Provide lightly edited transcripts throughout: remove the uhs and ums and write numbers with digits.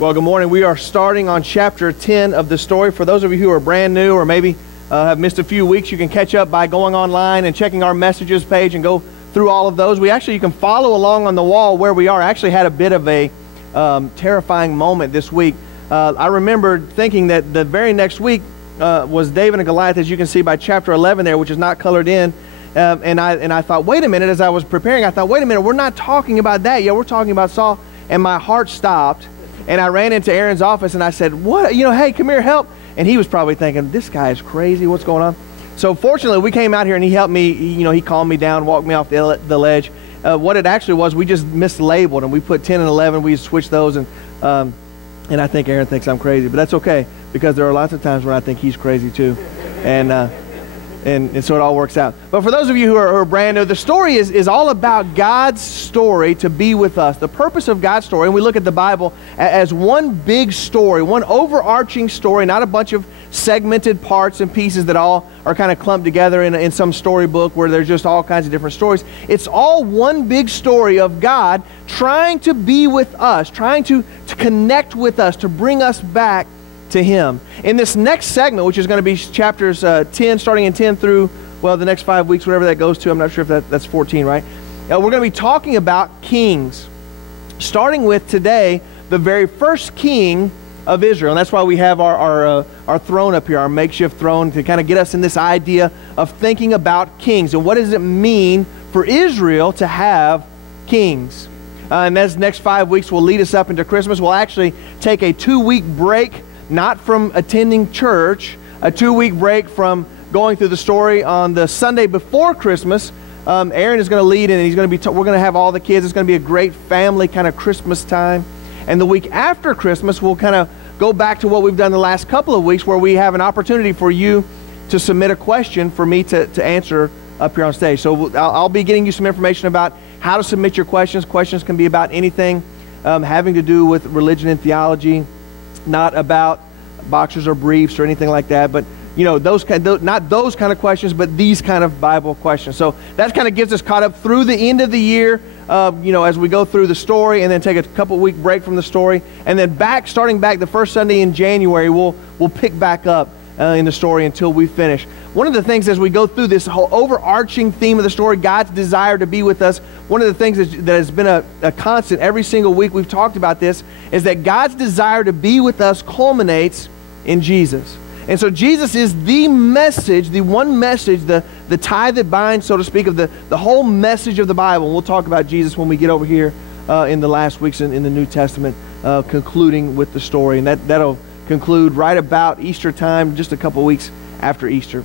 Well, good morning. We are starting on chapter 10 of the story. For those of you who are brand new or maybe have missed a few weeks, you can catch up by going online and checking our messages page and go through all of those. You can follow along on the wall where we are. I actually had a bit of a terrifying moment this week. I remember thinking that the very next week was David and Goliath, as you can see by chapter 11 there, which is not colored in. And I thought, wait a minute, as I was preparing, I thought, wait a minute, we're not talking about that yet. We're talking about Saul. And my heart stopped. And I ran into Aaron's office and I said, what? Hey, come here, help. And he was probably thinking, this guy is crazy. What's going on? So fortunately, we came out here and he helped me. He calmed me down, walked me off the ledge. What it actually was, we just mislabeled and we put 10 and 11. We switched those. And I think Aaron thinks I'm crazy. But that's okay, because there are lots of times when I think he's crazy too. And so it all works out. But for those of you who are brand new, the story is all about God's story to be with us. The purpose of God's story, and we look at the Bible as one big story, one overarching story, not a bunch of segmented parts and pieces that all are kind of clumped together in some storybook where there's just all kinds of different stories. It's all one big story of God trying to be with us, trying to connect with us, to bring us back to Him. In this next segment, which is going to be chapters 10, starting in 10 through, the next 5 weeks, whatever that goes to. I'm not sure if that's 14, right? We're going to be talking about kings, starting with today, the very first king of Israel. And that's why we have our throne up here, our makeshift throne, to kind of get us in this idea of thinking about kings. And what does it mean for Israel to have kings? And those next 5 weeks will lead us up into Christmas. We'll actually take a 2-week break, not from attending church, a 2-week break from going through the story on the Sunday before Christmas. Aaron is going to lead, and he's going to be. We're going to have all the kids. It's going to be a great family kind of Christmas time. And the week after Christmas, we'll kind of go back to what we've done the last couple of weeks, where we have an opportunity for you to submit a question for me to answer up here on stage. So I'll be getting you some information about how to submit your questions. Questions can be about anything having to do with religion and theology, not about boxers or briefs or anything like that, but not those kind of questions, but these kind of Bible questions. So that kind of gets us caught up through the end of the year, as we go through the story, and then take a couple week break from the story, and then starting back the first Sunday in January, we'll pick back up in the story until we finish. One of the things as we go through this whole overarching theme of the story, God's desire to be with us, one of the things that has been a constant every single week we've talked about this, is that God's desire to be with us culminates in Jesus. And so Jesus is the message, the one message, the tie that binds, so to speak, of the whole message of the Bible. And we'll talk about Jesus when we get over here in the last weeks in the New Testament, concluding with the story. And that'll conclude right about Easter time, just a couple weeks after Easter.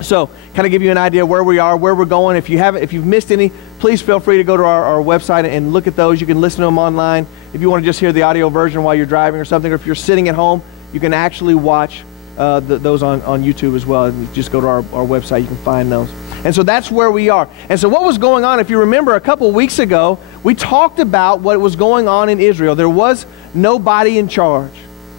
So, kind of give you an idea where we are, where we're going. If you've missed any, please feel free to go to our website and look at those. You can listen to them online. If you want to just hear the audio version while you're driving or something, or if you're sitting at home, you can actually watch those on YouTube as well. Just go to our website. You can find those. And so that's where we are. And so what was going on, if you remember, a couple weeks ago, we talked about what was going on in Israel. There was nobody in charge.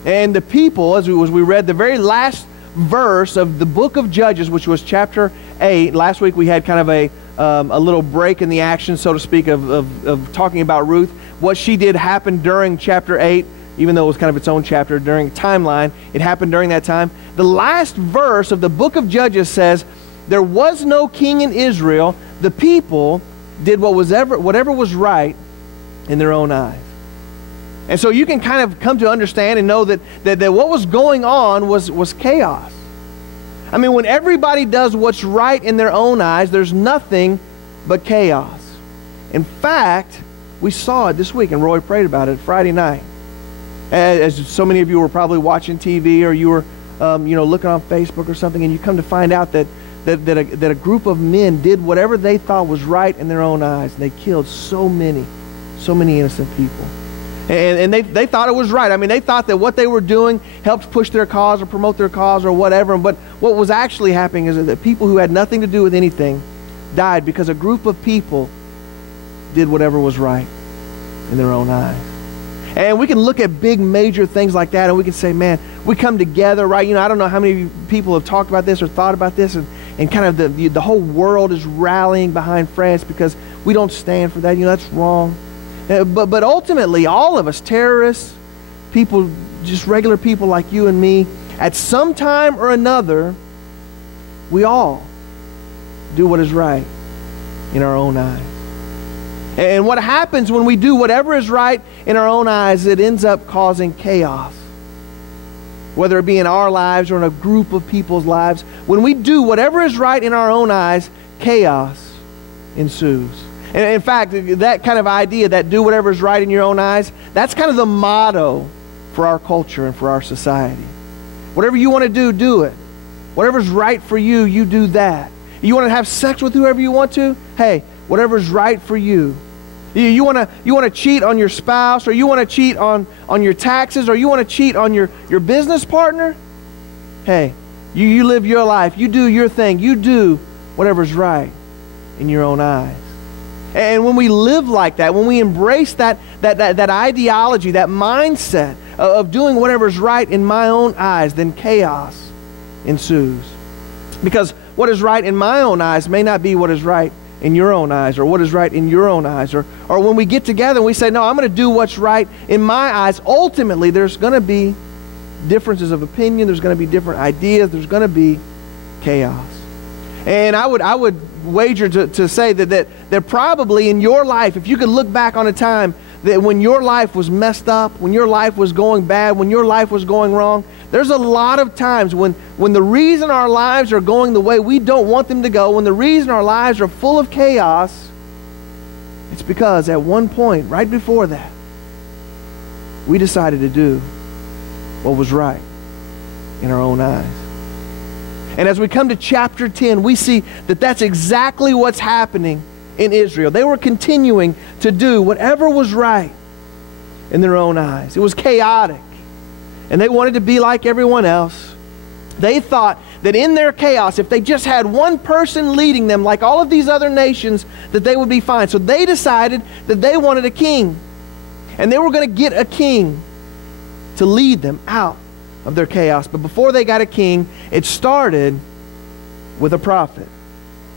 And the people, as we read the very last verse of the book of Judges, which was chapter 8. Last week we had kind of a little break in the action, so to speak, of talking about Ruth. What she did happened during chapter 8, even though it was kind of its own chapter during timeline. It happened during that time. The last verse of the book of Judges says, there was no king in Israel. The people did whatever was right in their own eyes. And so you can kind of come to understand and know that what was going on was chaos. I mean, when everybody does what's right in their own eyes, there's nothing but chaos. In fact, we saw it this week, and Roy prayed about it Friday night. As so many of you were probably watching TV, or you were looking on Facebook or something, and you come to find out that a group of men did whatever they thought was right in their own eyes, and they killed so many innocent people. And they thought it was right. I mean, they thought that what they were doing helped push their cause or promote their cause or whatever. But what was actually happening is that people who had nothing to do with anything died because a group of people did whatever was right in their own eyes. And we can look at big major things like that, and we can say, man, we come together, right? I don't know how many people have talked about this or thought about this, and kind of the whole world is rallying behind France because we don't stand for that. That's wrong. But ultimately, all of us, terrorists, people, just regular people like you and me, at some time or another, we all do what is right in our own eyes. And what happens when we do whatever is right in our own eyes, it ends up causing chaos. Whether it be in our lives or in a group of people's lives, when we do whatever is right in our own eyes, chaos ensues. And in fact, that kind of idea, that do whatever is right in your own eyes, that's kind of the motto for our culture and for our society. Whatever you want to do, do it. Whatever's right for you, you do that. You want to have sex with whoever you want to? Hey, whatever's right for you. You want to cheat on your spouse, or you want to cheat on your taxes, or you want to cheat on your business partner? Hey, you live your life. You do your thing. You do whatever's right in your own eyes. And when we live like that, when we embrace that ideology, that mindset of doing whatever's right in my own eyes, then chaos ensues. Because what is right in my own eyes may not be what is right in your own eyes, or what is right in your own eyes. Or when we get together and we say, no, I'm going to do what's right in my eyes, ultimately there's going to be differences of opinion, there's going to be different ideas, there's going to be chaos. And I would wager to say that probably in your life, if you could look back on a time that when your life was messed up, when your life was going bad, when your life was going wrong, there's a lot of times when the reason our lives are going the way we don't want them to go, when the reason our lives are full of chaos, it's because at one point, right before that, we decided to do what was right in our own eyes. And as we come to chapter 10, we see that that's exactly what's happening in Israel. They were continuing to do whatever was right in their own eyes. It was chaotic, and they wanted to be like everyone else. They thought that in their chaos, if they just had one person leading them like all of these other nations, that they would be fine. So they decided that they wanted a king, and they were going to get a king to lead them out of their chaos. But before they got a king, it started with a prophet.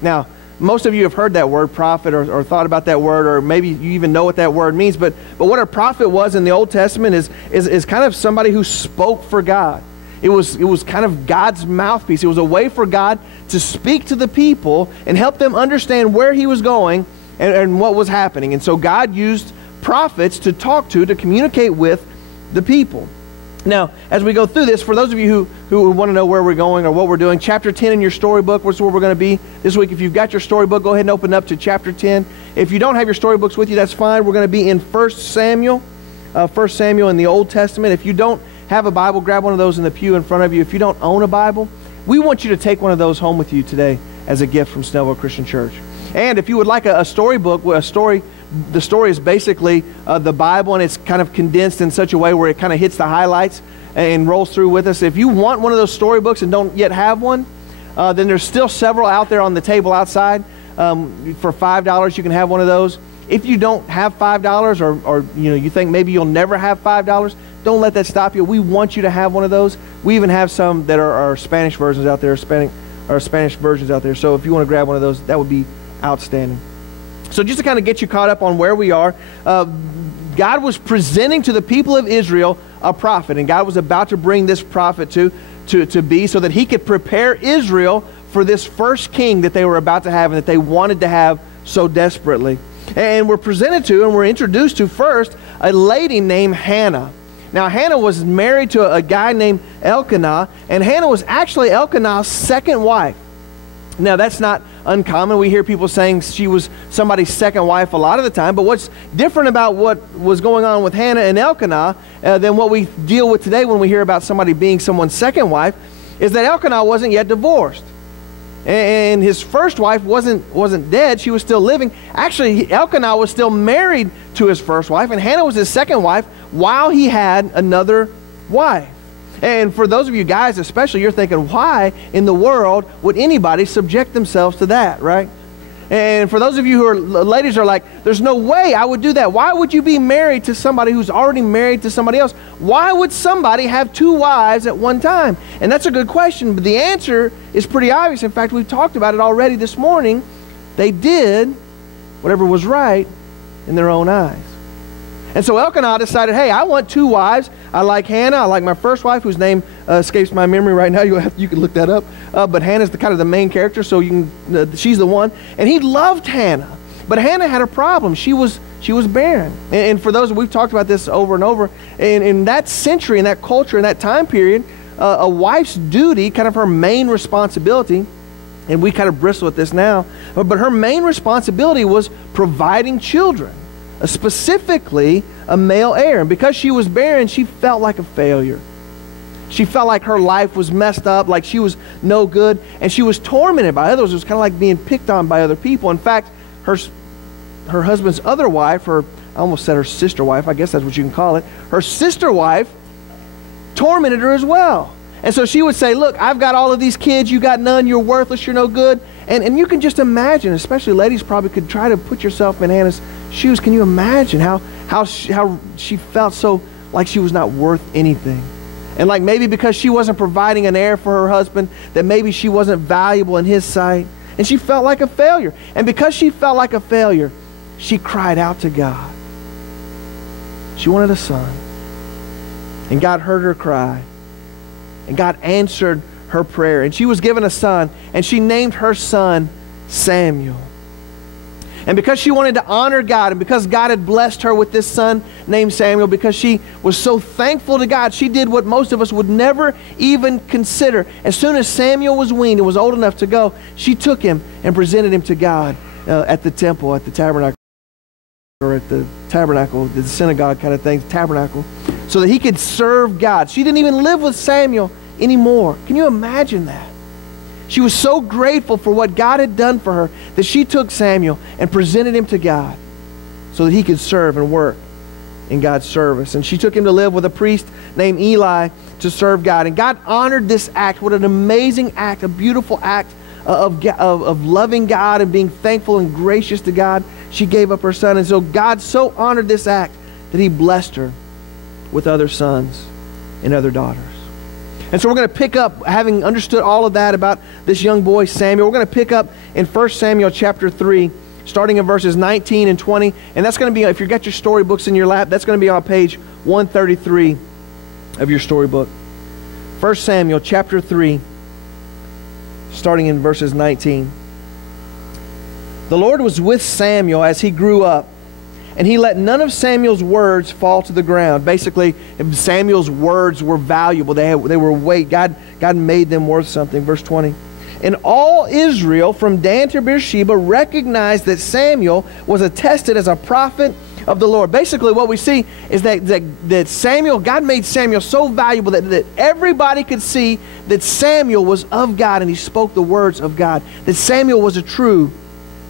Now, most of you have heard that word prophet, or thought about that word, or maybe you even know what that word means. But what a prophet was in the Old Testament is kind of somebody who spoke for God. It was kind of God's mouthpiece. It was a way for God to speak to the people and help them understand where He was going and what was happening. And so God used prophets to talk to communicate with the people. Now, as we go through this, for those of you who want to know where we're going or what we're doing, chapter 10 in your storybook, which is where we're going to be this week. If you've got your storybook, go ahead and open up to chapter 10. If you don't have your storybooks with you, that's fine. We're going to be in 1 Samuel in the Old Testament. If you don't have a Bible, grab one of those in the pew in front of you. If you don't own a Bible, we want you to take one of those home with you today as a gift from Snellville Christian Church. And if you would like a storybook, the story is basically the Bible, and it's kind of condensed in such a way where it kind of hits the highlights and rolls through with us. If you want one of those storybooks and don't yet have one, then there's still several out there on the table outside. For $5, you can have one of those. If you don't have $5, or you think maybe you'll never have $5, don't let that stop you. We want you to have one of those. We even have some that are Spanish versions out there, Spanish versions out there. So if you want to grab one of those, that would be outstanding. So just to kind of get you caught up on where we are, God was presenting to the people of Israel a prophet, and God was about to bring this prophet to be so that He could prepare Israel for this first king that they were about to have and that they wanted to have so desperately. And we're presented to and we're introduced to first a lady named Hannah. Now, Hannah was married to a guy named Elkanah, and Hannah was actually Elkanah's second wife. Now, that's not uncommon. We hear people saying she was somebody's second wife a lot of the time, but what's different about what was going on with Hannah and Elkanah than what we deal with today when we hear about somebody being someone's second wife is that Elkanah wasn't yet divorced. And his first wife wasn't dead. She was still living. Actually, Elkanah was still married to his first wife, and Hannah was his second wife while he had another wife. And for those of you guys especially, you're thinking, why in the world would anybody subject themselves to that, right? And for those of you who are ladies are like, there's no way I would do that. Why would you be married to somebody who's already married to somebody else? Why would somebody have two wives at one time? And that's a good question, but the answer is pretty obvious. In fact, we've talked about it already this morning. They did whatever was right in their own eyes. And so Elkanah decided, hey, I want 2 wives. I like Hannah. I like my first wife, whose name escapes my memory right now. You can look that up. But Hannah's kind of the main character, so she's the one. And he loved Hannah. But Hannah had a problem. She was barren. And for those, we've talked about this over and over, in that century, in that culture, in that time period, a wife's duty, kind of her main responsibility, and we kind of bristle at this now, but her main responsibility was providing children, specifically a male heir. And because she was barren, she felt like a failure. She felt like her life was messed up, like she was no good, and she was tormented by others. It was kind of like being picked on by other people. In fact, her husband's other wife, I almost said her sister wife, I guess that's what you can call it, her sister wife tormented her as well. And so she would say, look, I've got all of these kids, you got none, you're worthless, you're no good. And you can just imagine, especially ladies probably could try to put yourself in Hannah's shoes. Can you imagine how she felt so like she was not worth anything? And like maybe because she wasn't providing an heir for her husband, that maybe she wasn't valuable in his sight. And she felt like a failure. And because she felt like a failure, she cried out to God. She wanted a son. And God heard her cry. And God answered her prayer. And she was given a son. And she named her son Samuel. And because she wanted to honor God, and because God had blessed her with this son named Samuel, because she was so thankful to God, she did what most of us would never even consider. As soon as Samuel was weaned and was old enough to go, she took him and presented him to God at the temple, at the tabernacle, or at the tabernacle, the synagogue kind of thing, tabernacle, so that he could serve God. She didn't even live with Samuel anymore. Can you imagine that? She was so grateful for what God had done for her that she took Samuel and presented him to God so that he could serve and work in God's service. And she took him to live with a priest named Eli to serve God. And God honored this act. What an amazing act, a beautiful act of loving God and being thankful and gracious to God. She gave up her son. And so God so honored this act that he blessed her with other sons and other daughters. And so we're going to pick up, having understood all of that about this young boy Samuel, we're going to pick up in 1 Samuel chapter 3, starting in verses 19 and 20. And that's going to be, if you've got your storybooks in your lap, that's going to be on page 133 of your storybook. 1 Samuel chapter 3, starting in verses 19. The Lord was with Samuel as he grew up, and he let none of Samuel's words fall to the ground. Basically, Samuel's words were valuable. They were weight. God made them worth something. Verse 20. And all Israel from Dan to Beersheba recognized that Samuel was attested as a prophet of the Lord. Basically, what we see is that Samuel, God made Samuel so valuable that everybody could see that Samuel was of God and he spoke the words of God. That Samuel was a true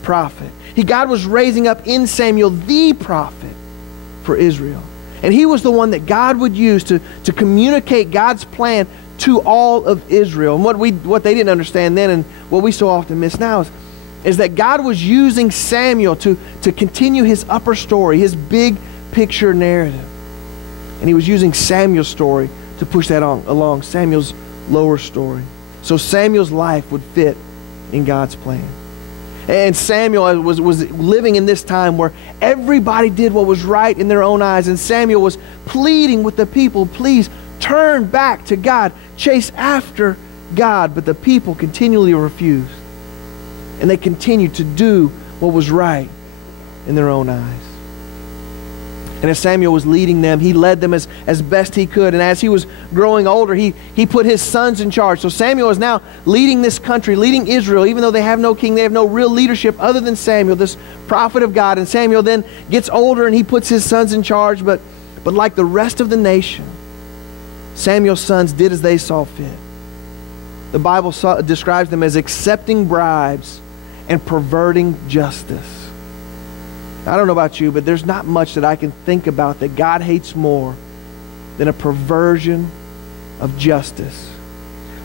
prophet. God was raising up in Samuel the prophet for Israel. And he was the one that God would use to communicate God's plan to all of Israel. And what they didn't understand then, and what we so often miss now, is that God was using Samuel to continue his upper story, his big picture narrative. And he was using Samuel's story to push that along, Samuel's lower story. So Samuel's life would fit in God's plan. And Samuel was living in this time where everybody did what was right in their own eyes. And Samuel was pleading with the people, please turn back to God, chase after God. But the people continually refused. And they continued to do what was right in their own eyes. And as Samuel was leading them, he led them as best he could. And as he was growing older, he put his sons in charge. So Samuel is now leading this country, leading Israel, even though they have no king, they have no real leadership other than Samuel, this prophet of God. And Samuel then gets older and he puts his sons in charge. But like the rest of the nation, Samuel's sons did as they saw fit. The Bible describes them as accepting bribes and perverting justice. I don't know about you, but there's not much that I can think about that God hates more than a perversion of justice.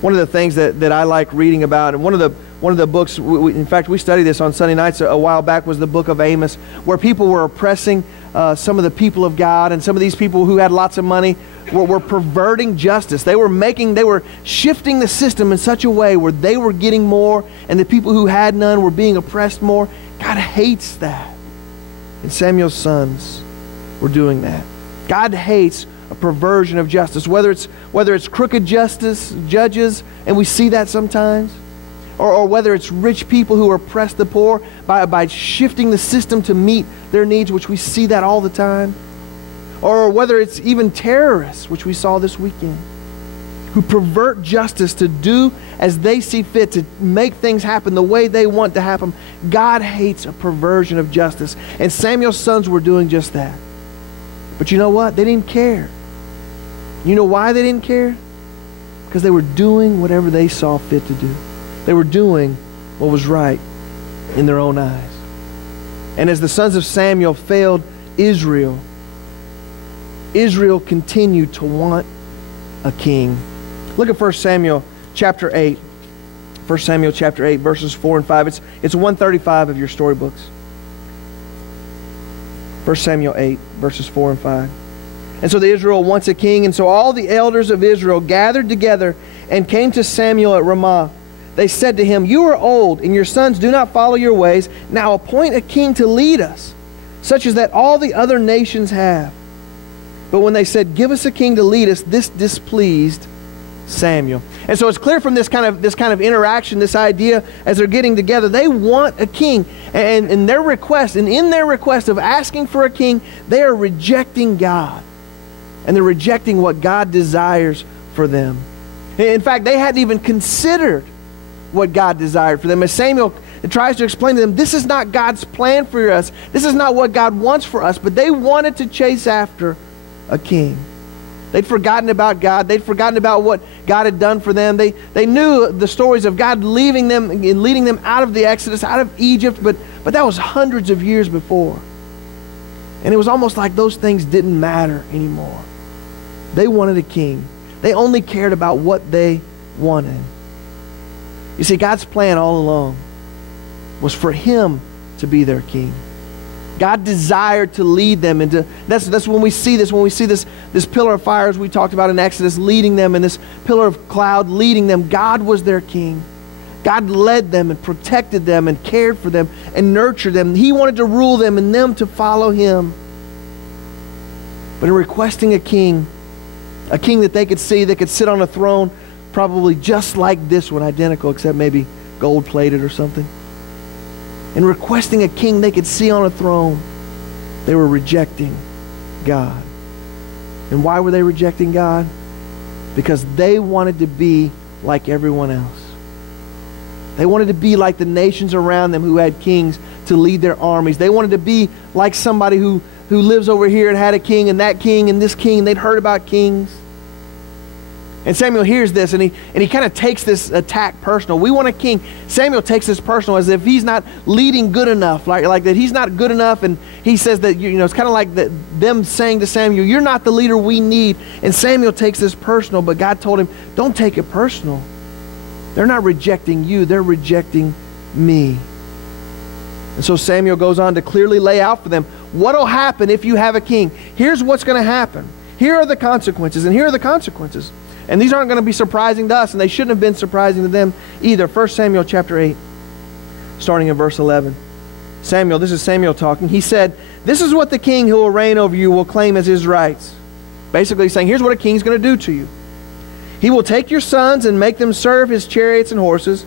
One of the things that I like reading about, and one of the books, in fact, we studied this on Sunday nights a while back, was the book of Amos, where people were oppressing some of the people of God, and some of these people who had lots of money were perverting justice. They were shifting the system in such a way where they were getting more, and the people who had none were being oppressed more. God hates that. And Samuel's sons were doing that. God hates a perversion of justice, whether it's crooked judges, and we see that sometimes, or whether it's rich people who oppress the poor by shifting the system to meet their needs, which we see that all the time, or whether it's even terrorists, which we saw this weekend, who pervert justice to do as they see fit, to make things happen the way they want to happen. God hates a perversion of justice, and Samuel's sons were doing just that. But you know what? They didn't care. You know why they didn't care? Because they were doing whatever they saw fit to do. They were doing what was right in their own eyes. And as the sons of Samuel failed Israel continued to want a king. Look at 1 Samuel chapter 8. 1 Samuel chapter 8, verses 4 and 5. It's 135 of your storybooks. 1 Samuel 8, verses 4 and 5. And so the Israel wants a king, and so all the elders of Israel gathered together and came to Samuel at Ramah. They said to him, "You are old, and your sons do not follow your ways. Now appoint a king to lead us, such as that all the other nations have." But when they said, "Give us a king to lead us," this displeased Samuel. And so it's clear from this kind of interaction, this idea as they're getting together, they want a king. And in their request of asking for a king, they are rejecting God. And they're rejecting what God desires for them. In fact, they hadn't even considered what God desired for them. As Samuel tries to explain to them, this is not God's plan for us. This is not what God wants for us. But they wanted to chase after a king. They'd forgotten about God. They'd forgotten about what God had done for them. They knew the stories of God leaving them and leading them out of the Exodus, out of Egypt, but that was hundreds of years before. And it was almost like those things didn't matter anymore. They wanted a king. They only cared about what they wanted. You see, God's plan all along was for Him to be their king. God desired to lead them into, that's when we see this pillar of fire, as we talked about in Exodus, leading them, and this pillar of cloud leading them. God was their king. God led them and protected them and cared for them and nurtured them. He wanted to rule them and them to follow Him. But in requesting a king that they could see, that could sit on a throne probably just like this one, identical, except maybe gold-plated or something. In requesting a king they could see on a throne, they were rejecting God. And why were they rejecting God? Because they wanted to be like everyone else. They wanted to be like the nations around them who had kings to lead their armies. They wanted to be like somebody who lives over here and had a king and that king and this king. They'd heard about kings. And Samuel hears this, and he kind of takes this attack personal. We want a king. Samuel takes this personal, as if he's not leading good enough, like that he's not good enough. And he says that, it's kind of like them saying to Samuel, "You're not the leader we need." And Samuel takes this personal, but God told him, "Don't take it personal. They're not rejecting you, they're rejecting me." And so Samuel goes on to clearly lay out for them what will happen if you have a king. Here's what's going to happen. Here are the consequences, and here are the consequences. And these aren't going to be surprising to us, and they shouldn't have been surprising to them either. 1 Samuel chapter 8, starting in verse 11. This is Samuel talking. He said, "This is what the king who will reign over you will claim as his rights." Basically saying, here's what a king's going to do to you. "He will take your sons and make them serve his chariots and horses,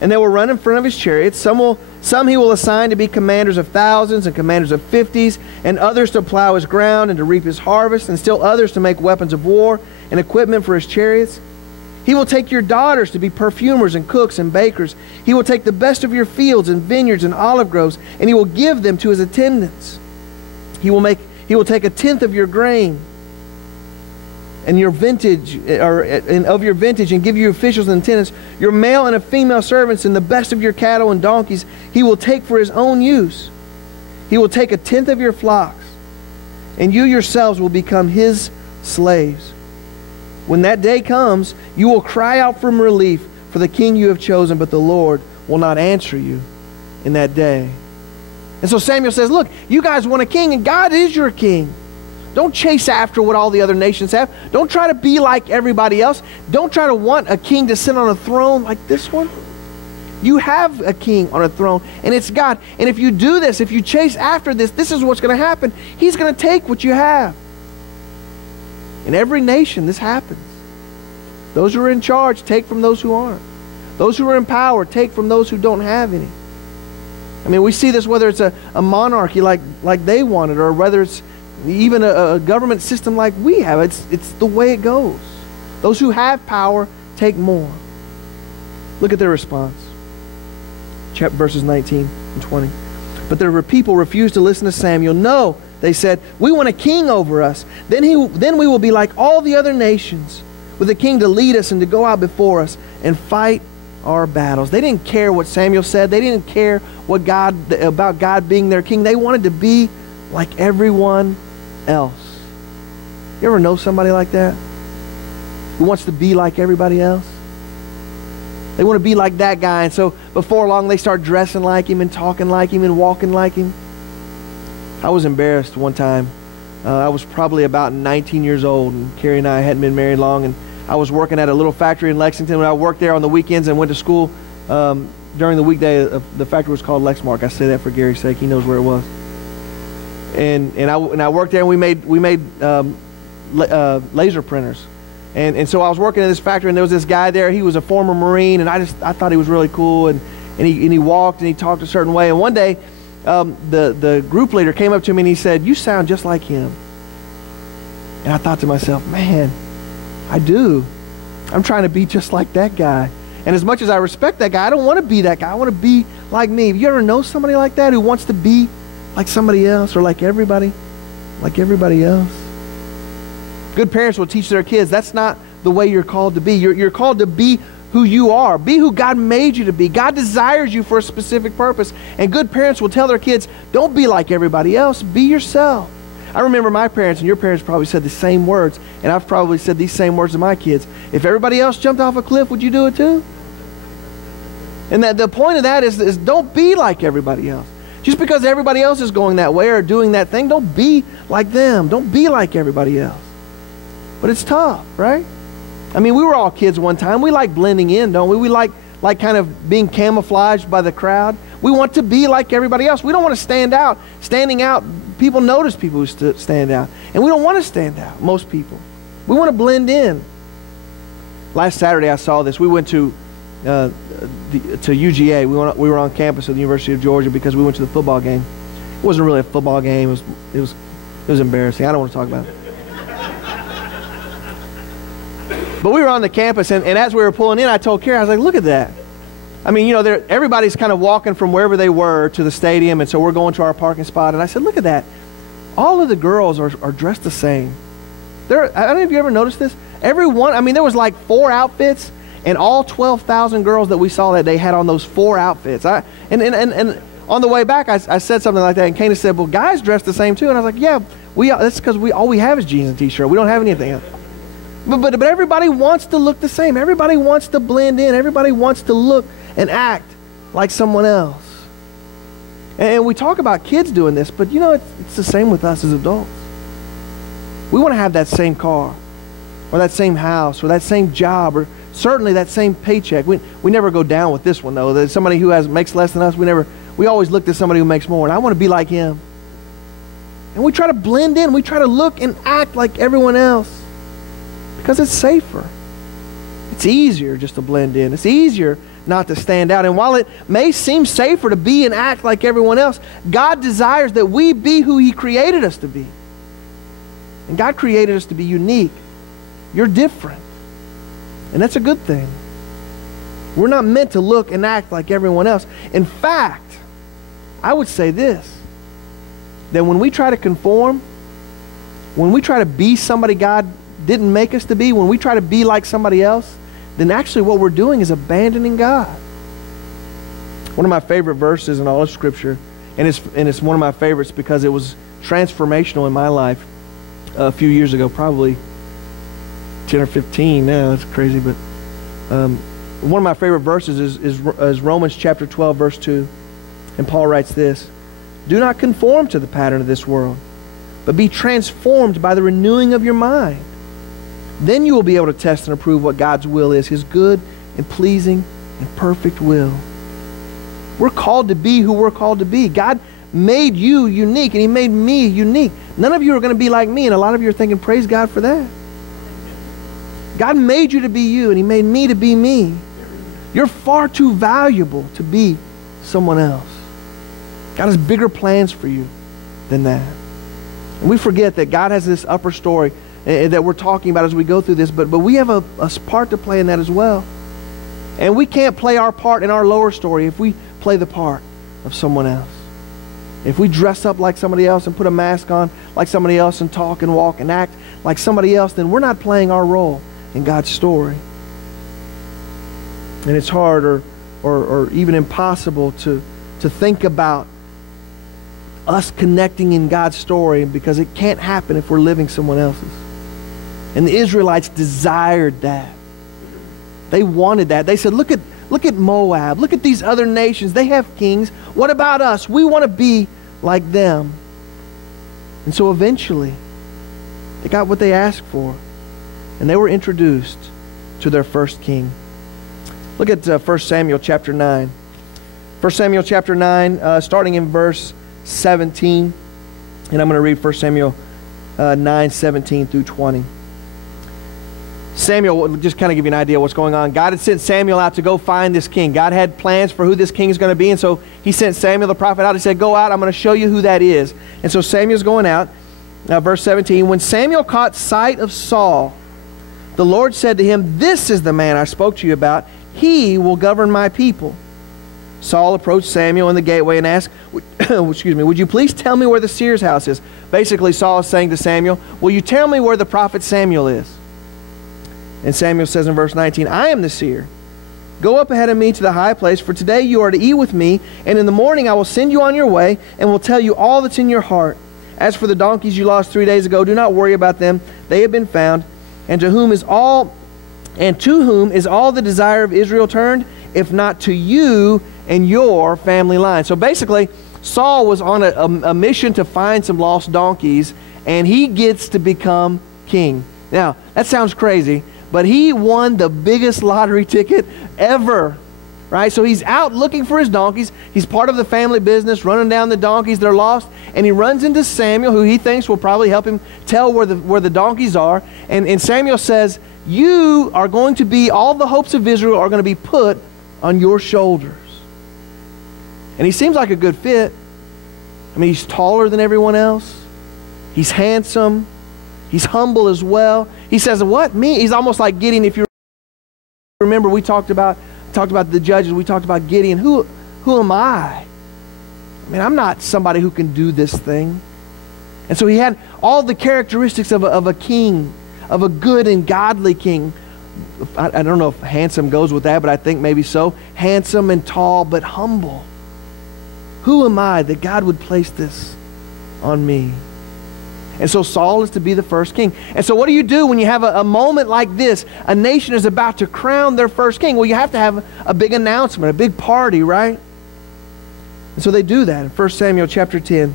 and they will run in front of his chariots. Some he will assign to be commanders of thousands and commanders of 50s, and others to plow his ground and to reap his harvest, and still others to make weapons of war and equipment for his chariots. He will take your daughters to be perfumers and cooks and bakers. He will take the best of your fields and vineyards and olive groves, and he will give them to his attendants. He will take a tenth of your grain and your vintage, of your vintage, and give you officials and attendants, your male and female servants, and the best of your cattle and donkeys. He will take for his own use. He will take a tenth of your flocks, and you yourselves will become his slaves. When that day comes, you will cry out for relief for the king you have chosen, but the Lord will not answer you in that day." And so Samuel says, look, you guys want a king, and God is your king. Don't chase after what all the other nations have. Don't try to be like everybody else. Don't try to want a king to sit on a throne like this one. You have a king on a throne, and it's God. And if you do this, if you chase after this, this is what's going to happen. He's going to take what you have. In every nation, this happens. Those who are in charge take from those who aren't. Those who are in power take from those who don't have any. I mean, we see this whether it's a monarchy like they wanted, or whether it's even a government system like we have. It's the way it goes. Those who have power take more. Look at their response. Verses 19 and 20. But the people refused to listen to Samuel. No, they said, we want a king over us. Then we will be like all the other nations, with a king to lead us and to go out before us and fight our battles. They didn't care what Samuel said. They didn't care about God being their king. They wanted to be like everyone else. You ever know somebody like that? Who wants to be like everybody else? They want to be like that guy, and so before long they start dressing like him and talking like him and walking like him. I was embarrassed one time. I was probably about 19 years old, and Carrie and I hadn't been married long, and I was working at a little factory in Lexington. When I worked there on the weekends and went to school during the weekday, the factory was called Lexmark. I say that for Gary's sake. He knows where it was. And I worked there, and we made laser printers. And so I was working in this factory, and there was this guy there. He was a former Marine, and I thought he was really cool. And he walked and he talked a certain way. And one day, the group leader came up to me and he said, "You sound just like him." And I thought to myself, man, I do. I'm trying to be just like that guy. And as much as I respect that guy, I don't want to be that guy. I want to be like me. Have you ever know somebody like that who wants to be like somebody else, or like everybody else? Good parents will teach their kids that's not the way you're called to be. You're called to be who you are. Be who God made you to be. God desires you for a specific purpose. And good parents will tell their kids, don't be like everybody else. Be yourself. I remember my parents, and your parents probably said the same words, and I've probably said these same words to my kids. If everybody else jumped off a cliff, would you do it too? And the point of that is don't be like everybody else. Just because everybody else is going that way or doing that thing, don't be like them. Don't be like everybody else. But it's tough, right? I mean, we were all kids one time. We like blending in, don't we? We like kind of being camouflaged by the crowd. We want to be like everybody else. We don't want to stand out. Standing out, people notice people who stand out. And we don't want to stand out, most people. We want to blend in. Last Saturday I saw this. We went to UGA. We were on campus at the University of Georgia because we went to the football game. It wasn't really a football game. It was embarrassing. I don't want to talk about it. But we were on the campus, and as we were pulling in, I told Carrie, I was like, look at that. I mean, you know, everybody's kind of walking from wherever they were to the stadium, and so we're going to our parking spot. And I said, look at that. All of the girls are dressed the same. I don't know if you ever noticed this. Everyone, I mean, there was like 4 outfits, and all 12,000 girls that we saw that day had on those 4 outfits. And on the way back, I said something like that, and Kana said, well, guys dress the same too. And I was like, yeah, that's because all we have is jeans and t-shirt. We don't have anything else. But everybody wants to look the same. Everybody wants to blend in. Everybody wants to look and act like someone else. And we talk about kids doing this, but you know, it's the same with us as adults. We want to have that same car, or that same house, or that same job, or certainly that same paycheck. We never go down with this one, though. That somebody who makes less than us, we always look to somebody who makes more, and I want to be like him. And we try to blend in. We try to look and act like everyone else. Because it's safer. It's easier just to blend in. It's easier not to stand out. And while it may seem safer to be and act like everyone else, God desires that we be who He created us to be. And God created us to be unique. You're different. And that's a good thing. We're not meant to look and act like everyone else. In fact, I would say this, that when we try to conform, when we try to be somebody God didn't make us to be, when we try to be like somebody else, then actually what we're doing is abandoning God. One of my favorite verses in all of Scripture, and it's one of my favorites because it was transformational in my life a few years ago, probably 10 or 15 now, that's crazy, but one of my favorite verses is Romans chapter 12, verse 2, and Paul writes this, "Do not conform to the pattern of this world, but be transformed by the renewing of your mind. Then you will be able to test and approve what God's will is, His good and pleasing and perfect will." We're called to be who we're called to be. God made you unique, and He made me unique. None of you are going to be like me, and a lot of you are thinking, praise God for that. God made you to be you, and He made me to be me. You're far too valuable to be someone else. God has bigger plans for you than that. And we forget that God has this upper story that we're talking about as we go through this, but we have a part to play in that as well. And we can't play our part in our lower story if we play the part of someone else. If we dress up like somebody else and put a mask on like somebody else and talk and walk and act like somebody else, then we're not playing our role in God's story. And it's hard or even impossible to think about us connecting in God's story, because it can't happen if we're living someone else's. And the Israelites desired that. They wanted that. They said, look at Moab. Look at these other nations. They have kings. What about us? We want to be like them. And so eventually, they got what they asked for. And they were introduced to their first king. Look at 1 Samuel chapter 9. 1 Samuel chapter 9, starting in verse 17. And I'm going to read 1 Samuel 9, 17 through 20. Samuel, just kind of give you an idea of what's going on. God had sent Samuel out to go find this king. God had plans for who this king is going to be, and so He sent Samuel the prophet out. He said, go out, I'm going to show you who that is. And so Samuel's going out. Verse 17, when Samuel caught sight of Saul, the Lord said to him, this is the man I spoke to you about. He will govern my people. Saul approached Samuel in the gateway and asked, would you please tell me where the seer's house is? Basically, Saul is saying to Samuel, will you tell me where the prophet Samuel is? And Samuel says in verse 19, I am the seer. Go up ahead of me to the high place, for today you are to eat with me, and in the morning I will send you on your way, and will tell you all that's in your heart. As for the donkeys you lost 3 days ago, do not worry about them. They have been found. And to whom is all the desire of Israel turned, if not to you and your family line? So basically, Saul was on a mission to find some lost donkeys, and he gets to become king. Now, that sounds crazy, but he won the biggest lottery ticket ever, right? So he's out looking for his donkeys. He's part of the family business, running down the donkeys that are lost, and he runs into Samuel, who he thinks will probably help him tell where the donkeys are. And Samuel says, you are going to be, all the hopes of Israel are going to be put on your shoulders. And he seems like a good fit. I mean, he's taller than everyone else. He's handsome. He's humble as well. He says, what? Me? He's almost like Gideon. If you remember, we talked about the judges. We talked about Gideon. Who am I? I mean, I'm not somebody who can do this thing. And so he had all the characteristics of a king, of a good and godly king. I don't know if handsome goes with that, but I think maybe so. Handsome and tall, but humble. Who am I that God would place this on me? And so Saul is to be the first king. And so what do you do when you have a moment like this? A nation is about to crown their first king. Well, you have to have a big announcement, a big party, right? And so they do that in 1 Samuel chapter 10,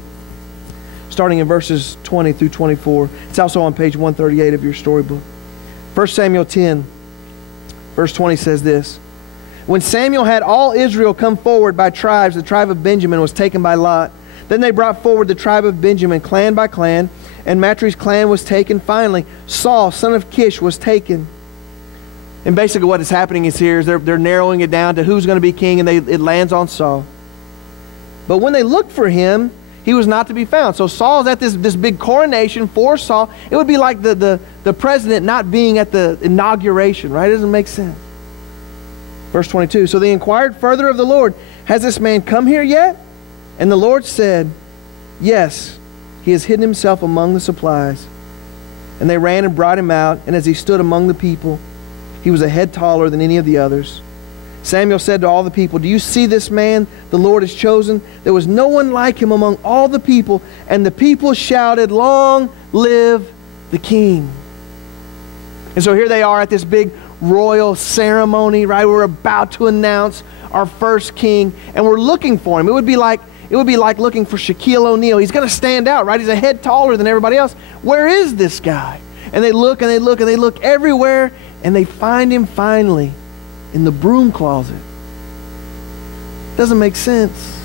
starting in verses 20 through 24. It's also on page 138 of your storybook. 1 Samuel 10, verse 20 says this. When Samuel had all Israel come forward by tribes, the tribe of Benjamin was taken by lot. Then they brought forward the tribe of Benjamin, clan by clan, and Matri's clan was taken. Finally, Saul, son of Kish, was taken. And basically what is happening is they're narrowing it down to who's going to be king, and it lands on Saul. But when they looked for him, he was not to be found. So Saul's at this big coronation for Saul. It would be like the president not being at the inauguration, right? It doesn't make sense. Verse 22, so they inquired further of the Lord, has this man come here yet? And the Lord said, yes, he has hidden himself among the supplies. And they ran and brought him out, and as he stood among the people, he was a head taller than any of the others. Samuel said to all the people, do you see this man the Lord has chosen? There was no one like him among all the people. And the people shouted, long live the king. And so here they are at this big royal ceremony, right? We're about to announce our first king, and we're looking for him. It would be like looking for Shaquille O'Neal. He's going to stand out, right? He's a head taller than everybody else. Where is this guy? And they look and they look and they look everywhere, and they find him finally in the broom closet. Doesn't make sense.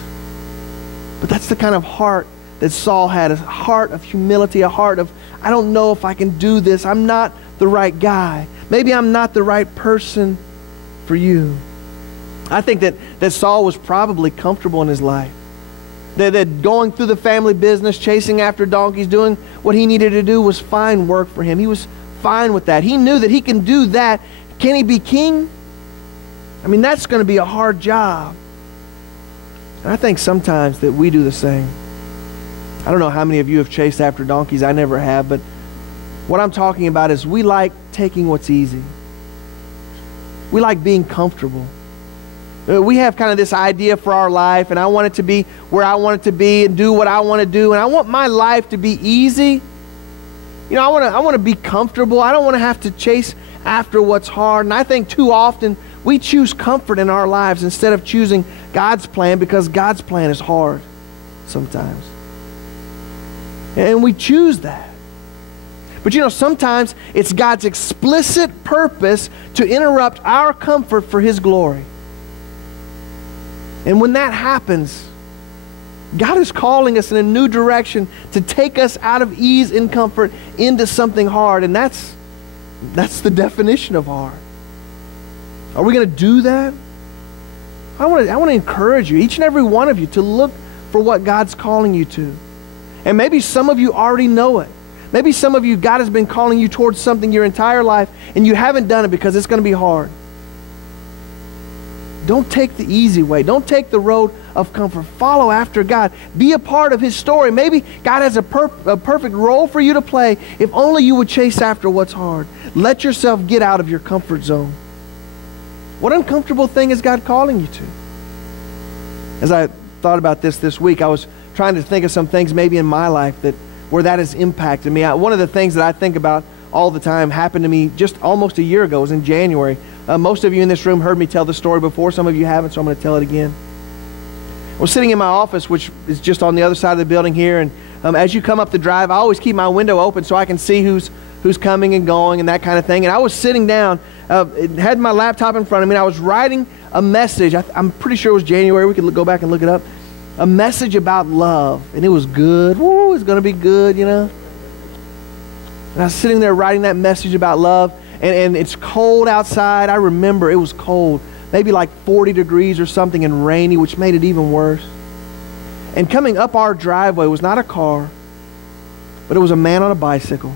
But that's the kind of heart that Saul had, a heart of humility, a heart of, I don't know if I can do this. I'm not the right guy. Maybe I'm not the right person for you. I think that Saul was probably comfortable in his life. That going through the family business, chasing after donkeys, doing what he needed to do was fine work for him. He was fine with that. He knew that he can do that. Can he be king? I mean, that's going to be a hard job. And I think sometimes that we do the same. I don't know how many of you have chased after donkeys. I never have, but what I'm talking about is we like taking what's easy. We like being comfortable. We have kind of this idea for our life, and I want it to be where I want it to be and do what I want to do, and I want my life to be easy. You know, I want to be comfortable. I don't want to have to chase after what's hard. And I think too often we choose comfort in our lives instead of choosing God's plan, because God's plan is hard sometimes. And we choose that. But you know, sometimes it's God's explicit purpose to interrupt our comfort for His glory. And when that happens, God is calling us in a new direction to take us out of ease and comfort into something hard. And that's the definition of hard. Are we going to do that? I want to encourage you, each and every one of you, to look for what God's calling you to. And maybe some of you already know it. Maybe some of you, God has been calling you towards something your entire life and you haven't done it because it's going to be hard. Don't take the easy way. Don't take the road of comfort. Follow after God. Be a part of His story. Maybe God has a perfect role for you to play if only you would chase after what's hard. Let yourself get out of your comfort zone. What uncomfortable thing is God calling you to? As I thought about this week, I was trying to think of some things maybe in my life where that has impacted me. One of the things that I think about all the time happened to me just almost a year ago. It was in January. Most of you in this room heard me tell the story before. Some of you haven't, so I'm going to tell it again. I was sitting in my office, which is just on the other side of the building here, and as you come up the drive, I always keep my window open so I can see who's coming and going and that kind of thing. And I was sitting down, had my laptop in front of me, and I was writing a message. I'm pretty sure it was January. We could go back and look it up. A message about love, and it was good. Woo, it's going to be good, you know. And I was sitting there writing that message about love, and it's cold outside. I remember it was cold, maybe like 40 degrees or something, and rainy, which made it even worse. And coming up our driveway was not a car, but it was a man on a bicycle.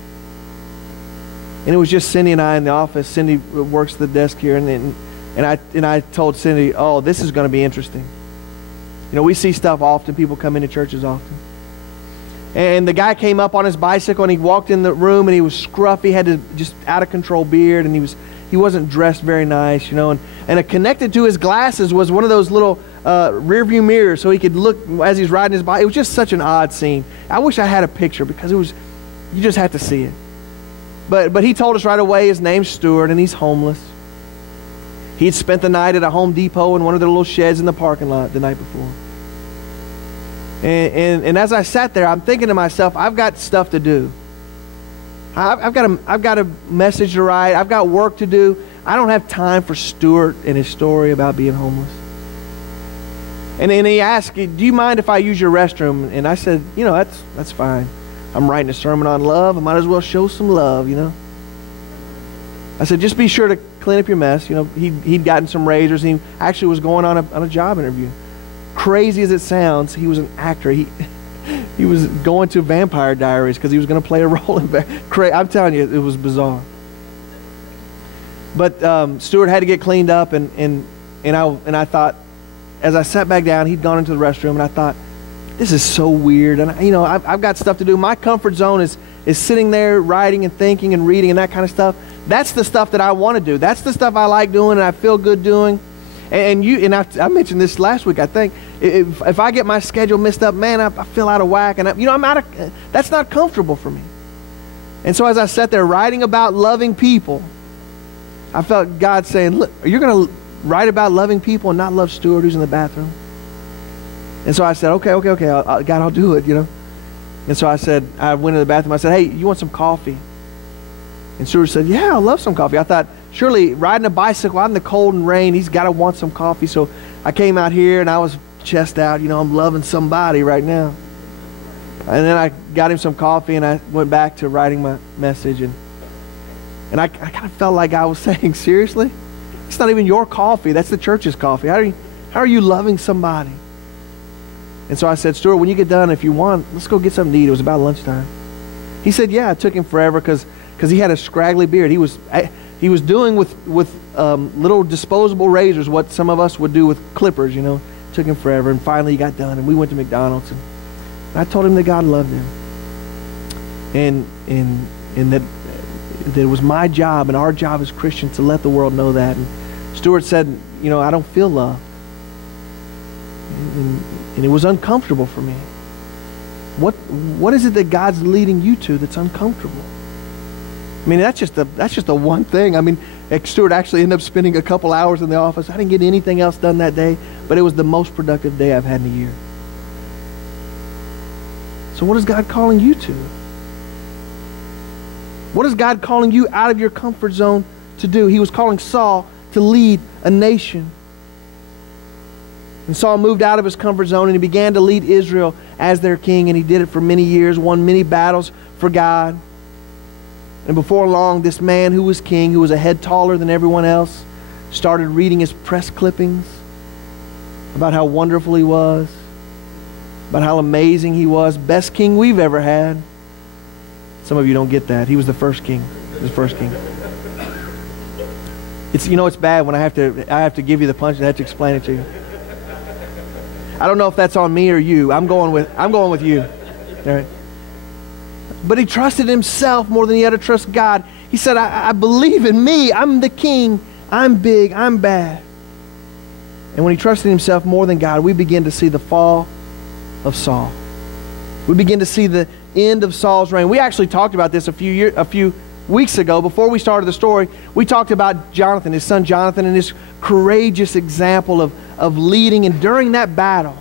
And it was just Cindy and I in the office. Cindy works the desk here, and I told Cindy, oh, this is going to be interesting. You know, we see stuff often. People come into churches often. And the guy came up on his bicycle, and he walked in the room, and he was scruffy, had a just out of control beard, and he wasn't dressed very nice, you know. And connected to his glasses was one of those little rear view mirrors, so he could look as he's riding his bike. It was just such an odd scene. I wish I had a picture, because you just had to see it. But he told us right away his name's Stuart, and he's homeless. He'd spent the night at a Home Depot in one of their little sheds in the parking lot the night before. And as I sat there, I'm thinking to myself, I've got stuff to do. I've got a message to write. I've got work to do. I don't have time for Stuart and his story about being homeless. And then he asked, do you mind if I use your restroom? And I said, you know, that's fine. I'm writing a sermon on love. I might as well show some love, you know. I said, just be sure to clean up your mess. You know, he'd gotten some razors. He actually was going on a job interview. Crazy as it sounds, he was an actor. He was going to Vampire Diaries because he was going to play a role in I'm telling you, it was bizarre. But Stuart had to get cleaned up, and I thought, as I sat back down, he'd gone into the restroom, and I thought, this is so weird. And you know, I've got stuff to do. My comfort zone is sitting there writing and thinking and reading and that kind of stuff. That's the stuff that I want to do. That's the stuff I like doing and I feel good doing. And I mentioned this last week, I think. If I get my schedule messed up, man, I feel out of whack. And I'm out of, that's not comfortable for me. And so as I sat there writing about loving people, I felt God saying, look, you're going to write about loving people and not love Stuart who's in the bathroom? And so I said, okay, God, I'll do it, you know. And so I went to the bathroom. I said, hey, you want some coffee? And Stuart said, yeah, I love some coffee. I thought, surely riding a bicycle out in the cold and rain, he's got to want some coffee. So I came out here and I was chest out, I'm loving somebody right now. And then I got him some coffee and I went back to writing my message. And I kind of felt like I was saying, seriously? It's not even your coffee. That's the church's coffee. How are you loving somebody? And so I said, Stuart, when you get done, if you want, let's go get something to eat. It was about lunchtime. He said, yeah, it took him forever because he had a scraggly beard. He was doing with little disposable razors what some of us would do with clippers, It took him forever. And finally he got done, and we went to McDonald's. And I told him that God loved him. And that it was my job and our job as Christians to let the world know that. And Stuart said, I don't feel loved. And it was uncomfortable for me. What is it that God's leading you to that's uncomfortable? I mean, that's just the one thing. I mean, Stuart actually ended up spending a couple hours in the office. I didn't get anything else done that day, but it was the most productive day I've had in a year. So what is God calling you to? What is God calling you out of your comfort zone to do? He was calling Saul to lead a nation. And Saul moved out of his comfort zone and he began to lead Israel as their king, and he did it for many years, won many battles for God. And before long, this man who was king, who was a head taller than everyone else, started reading his press clippings about how wonderful he was, about how amazing he was, best king we've ever had. Some of you don't get that. He was the first king. He was the first king. It's bad when I have to give you the punch and I have to explain it to you. I don't know if that's on me or you. I'm going with you. All right. But he trusted himself more than he had to trust God. He said, I believe in me. I'm the king. I'm big. I'm bad. And when he trusted himself more than God, we begin to see the fall of Saul. We begin to see the end of Saul's reign. We actually talked about this a few weeks ago. Before we started the story, we talked about Jonathan, his son Jonathan, and his courageous example of leading. And during that battle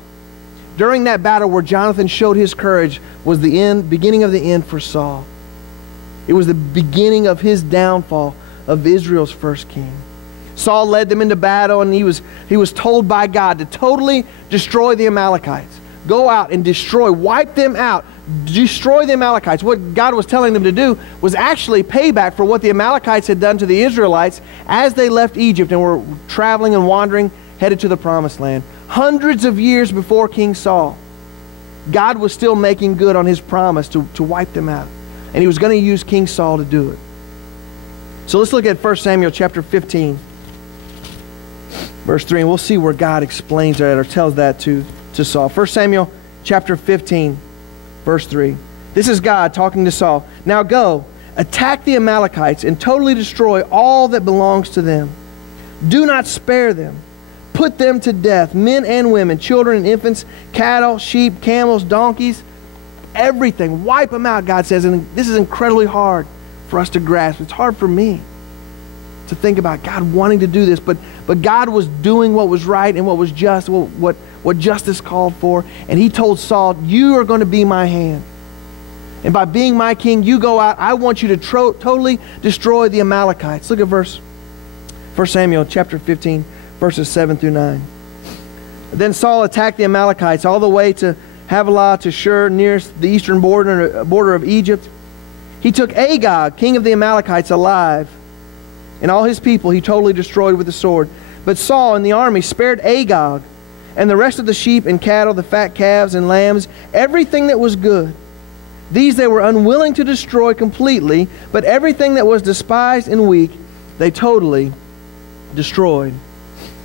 where Jonathan showed his courage, was the beginning of the end for Saul. It was the beginning of his downfall of Israel's first king. Saul led them into battle, and he was told by God to totally destroy the Amalekites. Go out and destroy, wipe them out, destroy the Amalekites. What God was telling them to do was actually payback for what the Amalekites had done to the Israelites as they left Egypt and were traveling and wandering, headed to the Promised Land. Hundreds of years before King Saul, God was still making good on his promise to wipe them out. And he was going to use King Saul to do it. So let's look at 1 Samuel chapter 15, verse 3, and we'll see where God explains that or tells that to Saul. 1 Samuel chapter 15, verse 3. This is God talking to Saul. Now go, attack the Amalekites and totally destroy all that belongs to them. Do not spare them. Put them to death, men and women, children and infants, cattle, sheep, camels, donkeys, everything. Wipe them out, God says. And this is incredibly hard for us to grasp. It's hard for me to think about God wanting to do this. But God was doing what was right and what was just, what justice called for. And he told Saul, you are going to be my hand. And by being my king, you go out. I want you to totally destroy the Amalekites. Look at 1 Samuel chapter 15, verses 7 through 9. Then Saul attacked the Amalekites all the way to Havilah, to Shur, nearest the eastern border of Egypt. He took Agag, king of the Amalekites, alive, and all his people he totally destroyed with the sword. But Saul and the army spared Agag and the rest of the sheep and cattle, the fat calves and lambs, everything that was good. These they were unwilling to destroy completely, but everything that was despised and weak, they totally destroyed.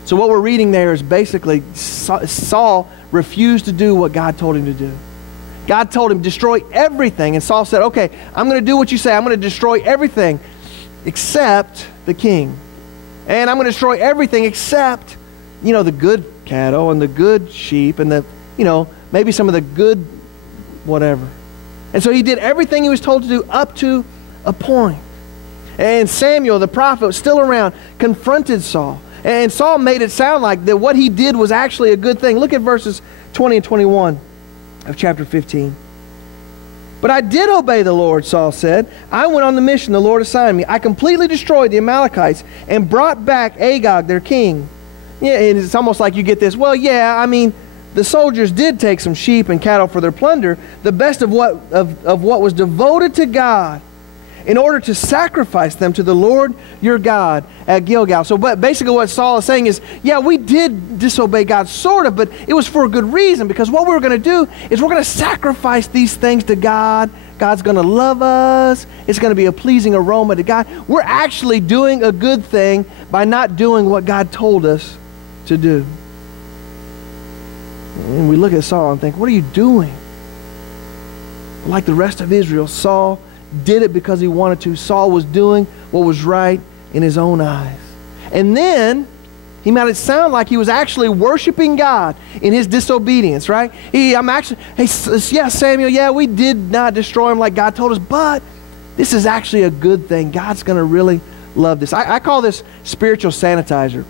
So what we're reading there is basically Saul refused to do what God told him to do. God told him, destroy everything. And Saul said, okay, I'm going to do what you say. I'm going to destroy everything except the king. And I'm going to destroy everything except, the good cattle and the good sheep and maybe some of the good whatever. And so he did everything he was told to do up to a point. And Samuel, the prophet, was still around, confronted Saul. And Saul made it sound like that what he did was actually a good thing. Look at verses 20 and 21 of chapter 15. But I did obey the Lord, Saul said. I went on the mission the Lord assigned me. I completely destroyed the Amalekites and brought back Agag, their king. Yeah, and it's almost like you get this, well, yeah, I mean, the soldiers did take some sheep and cattle for their plunder, the best of what was devoted to God, in order to sacrifice them to the Lord your God at Gilgal. So but basically what Saul is saying is, yeah, we did disobey God, sort of, but it was for a good reason, because what we were going to do is we're going to sacrifice these things to God. God's going to love us. It's going to be a pleasing aroma to God. We're actually doing a good thing by not doing what God told us to do. And we look at Saul and think, what are you doing? Like the rest of Israel, Saul did it because he wanted to. Saul was doing what was right in his own eyes. And then he made it sound like he was actually worshiping God in his disobedience, right? Hey, yeah, Samuel, yeah, we did not destroy him like God told us, but this is actually a good thing. God's going to really love this. I call this spiritual sanitizer.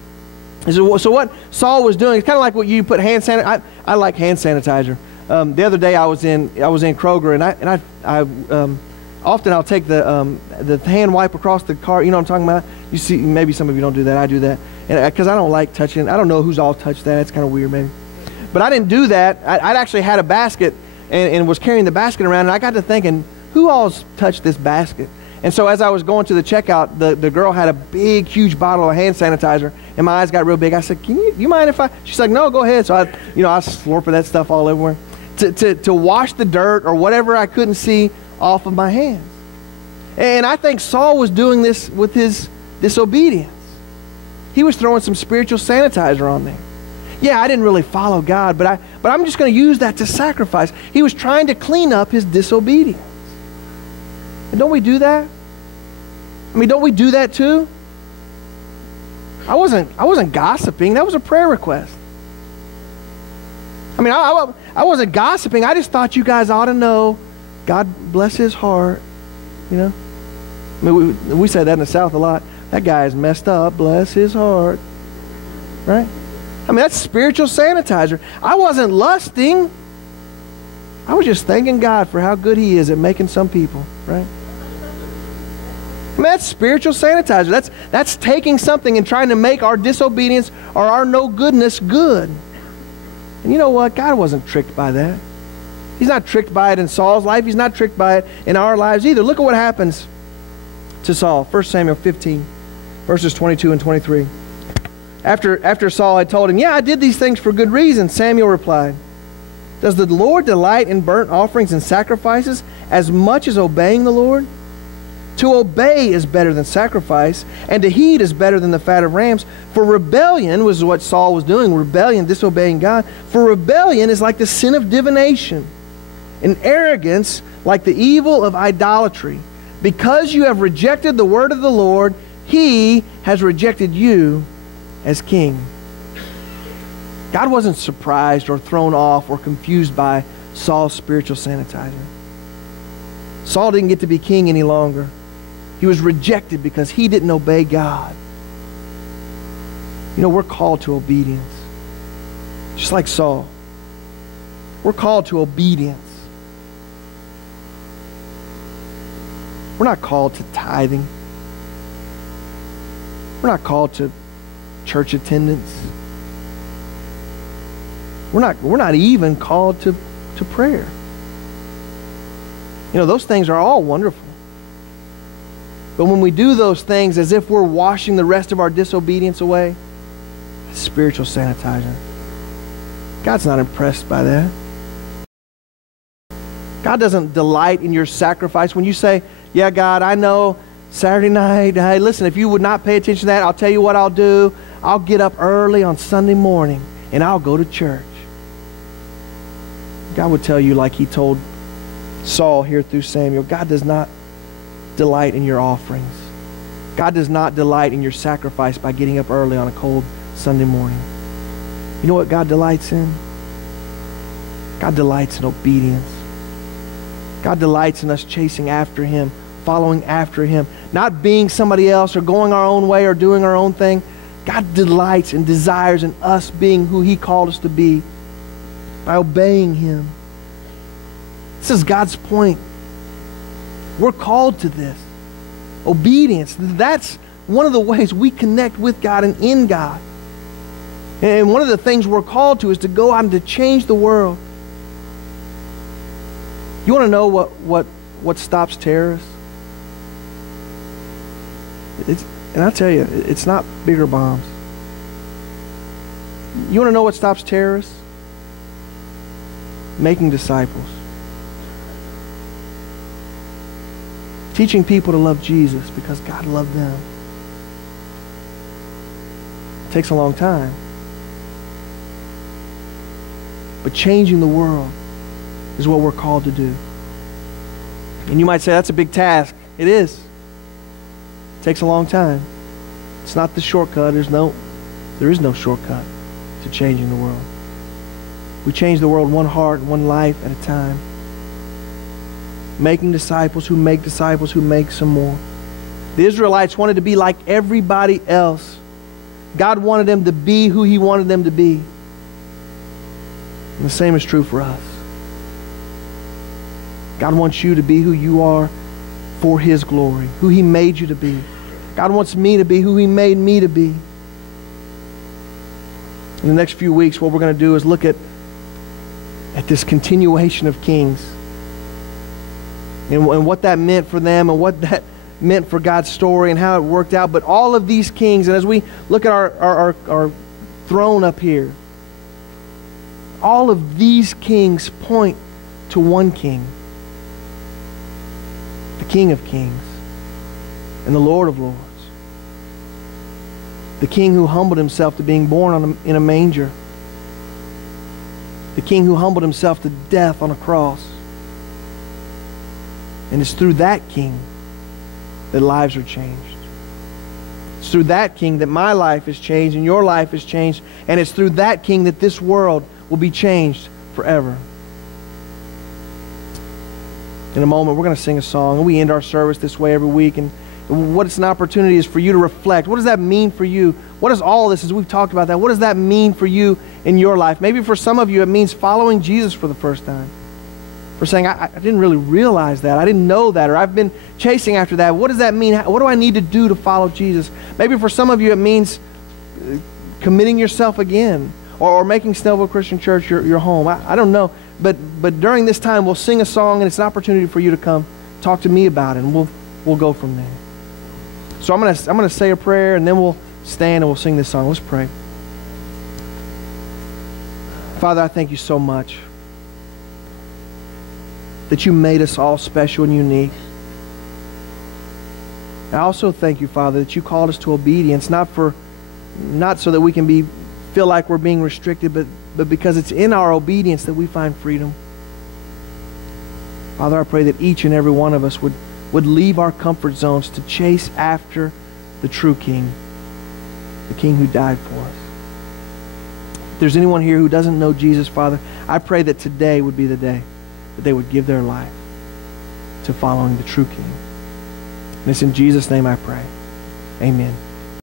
So what Saul was doing, it's kind of like what you put hand sanitizer. I like hand sanitizer. The other day I was in Kroger, and often I'll take the hand wipe across the car. You know what I'm talking about? You see, maybe some of you don't do that. I do that, and because I don't like touching. I don't know who's all touched that. It's kind of weird, maybe. But I didn't do that. I'd actually had a basket and was carrying the basket around, and I got to thinking, who all's touched this basket? And so as I was going to the checkout, the girl had a big, huge bottle of hand sanitizer, and my eyes got real big. I said, "Can you mind if I?" She's like, "No, go ahead." So I slurping that stuff all everywhere to wash the dirt or whatever I couldn't see off of my hands. And I think Saul was doing this with his disobedience. He was throwing some spiritual sanitizer on there. Yeah, I didn't really follow God, but I'm just going to use that to sacrifice. He was trying to clean up his disobedience. And don't we do that? I mean, don't we do that too? I wasn't gossiping. That was a prayer request. I mean, I wasn't gossiping. I just thought you guys ought to know God bless his heart, you know. I mean, we say that in the South a lot. That guy is messed up, bless his heart, right? I mean, that's spiritual sanitizer. I wasn't lusting. I was just thanking God for how good he is at making some people, right? I mean, that's spiritual sanitizer. That's taking something and trying to make our disobedience or our no goodness good. And you know what? God wasn't tricked by that. He's not tricked by it in Saul's life. He's not tricked by it in our lives either. Look at what happens to Saul. 1 Samuel 15, verses 22 and 23. After Saul had told him, yeah, I did these things for good reason, Samuel replied, does the Lord delight in burnt offerings and sacrifices as much as obeying the Lord? To obey is better than sacrifice, and to heed is better than the fat of rams. For rebellion was what Saul was doing, rebellion, disobeying God. For rebellion is like the sin of divination, and arrogance like the evil of idolatry. Because you have rejected the word of the Lord, he has rejected you as king. God wasn't surprised or thrown off or confused by Saul's spiritual sanitizer. Saul didn't get to be king any longer. He was rejected because he didn't obey God. You know, we're called to obedience. Just like Saul. We're called to obedience. We're not called to tithing. We're not called to church attendance. We're not even called to prayer. You know, those things are all wonderful. But when we do those things as if we're washing the rest of our disobedience away, it's spiritual sanitizer. God's not impressed by that. God doesn't delight in your sacrifice. When you say, yeah, God, I know Saturday night, hey, listen, if you would not pay attention to that, I'll tell you what I'll do. I'll get up early on Sunday morning and I'll go to church. God would tell you like he told Saul here through Samuel, God does not delight in your offerings. God does not delight in your sacrifice by getting up early on a cold Sunday morning. You know what God delights in? God delights in obedience. God delights in us chasing after him, following after him, not being somebody else or going our own way or doing our own thing. God delights and desires in us being who he called us to be by obeying him. This is God's point. We're called to this. Obedience. That's one of the ways we connect with God and in God. And one of the things we're called to is to go out and to change the world. You want to know what stops terrorists? And I'll tell you, it's not bigger bombs. You want to know what stops terrorists? Making disciples. Teaching people to love Jesus because God loved them. It takes a long time. But changing the world is what we're called to do. And you might say, that's a big task. It is. It takes a long time. It's not the shortcut. There is no shortcut to changing the world. We change the world one heart and one life at a time. Making disciples who make disciples who make some more. The Israelites wanted to be like everybody else. God wanted them to be who He wanted them to be. And the same is true for us. God wants you to be who you are for His glory, who He made you to be. God wants me to be who He made me to be. In the next few weeks, what we're going to do is look at this continuation of kings and what that meant for them and what that meant for God's story and how it worked out. But all of these kings, and as we look at our throne up here, all of these kings point to one king, the King of Kings and the Lord of Lords, the King who humbled Himself to being born in a manger, the King who humbled Himself to death on a cross. And it's through that King that lives are changed. It's through that King that my life is changed and your life is changed. And it's through that King that this world will be changed forever. In a moment, we're going to sing a song. And we end our service this way every week. And what it's an opportunity is for you to reflect. What does that mean for you? What is all this, as we've talked about that, what does that mean for you in your life? Maybe for some of you, it means following Jesus for the first time. For saying, I didn't really realize that. I didn't know that. Or I've been chasing after that. What does that mean? What do I need to do to follow Jesus? Maybe for some of you, it means committing yourself again. Or making Snellville Christian Church your home. I don't know. But during this time, we'll sing a song, and it's an opportunity for you to come talk to me about it, and we'll go from there. So I'm gonna say a prayer, and then we'll stand and we'll sing this song. Let's pray. Father, I thank you so much that you made us all special and unique. I also thank you, Father, that you called us to obedience, not so that we can feel like we're being restricted, but because it's in our obedience that we find freedom. Father, I pray that each and every one of us would leave our comfort zones to chase after the true King, the King who died for us. If there's anyone here who doesn't know Jesus, Father, I pray that today would be the day that they would give their life to following the true King. And it's in Jesus' name I pray. Amen.